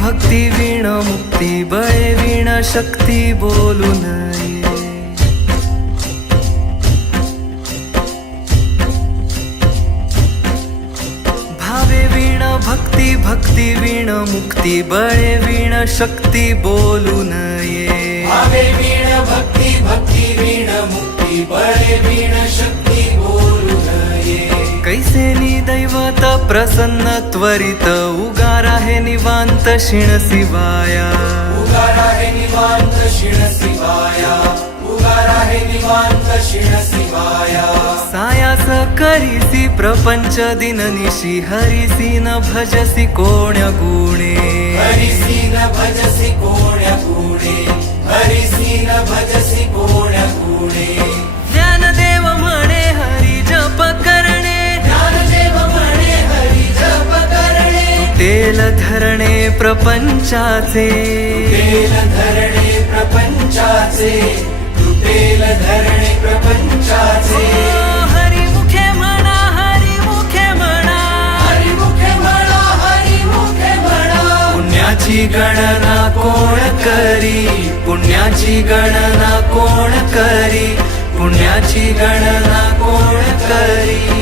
भक्ती वीण मुक्ती बय वीण शक्ती बोलू नये भावे वीण भक्ती भक्ती वीण मुक्ती बय वीण शक्ती बोलू नये भावे वीण भक्ती कैसे नि दैवत प्रसन्न त्वरित उगार आहे निवांत शिण शिवाया. उगार आहे निवांत शिण शिवाया. उगार आहे निवांत शिण शिवाया. सायास करीसी प्रपंच दिननिशी हरिसी न भजसी कोण्या गुणे. हरिसी न भजसी धरणे प्रपंचाचे. तुटेल धरणे प्रपंचाचे तुटेल धरणे प्रपंचाचे. हरिमुखे म्हणा हरिमुखे म्हणा. हरिमुखे म्हणा हरिमुखे म्हणा. पुण्याची गणना कोण करी? पुण्याची गणना कोण करी? पुण्याची गणना कोण करी?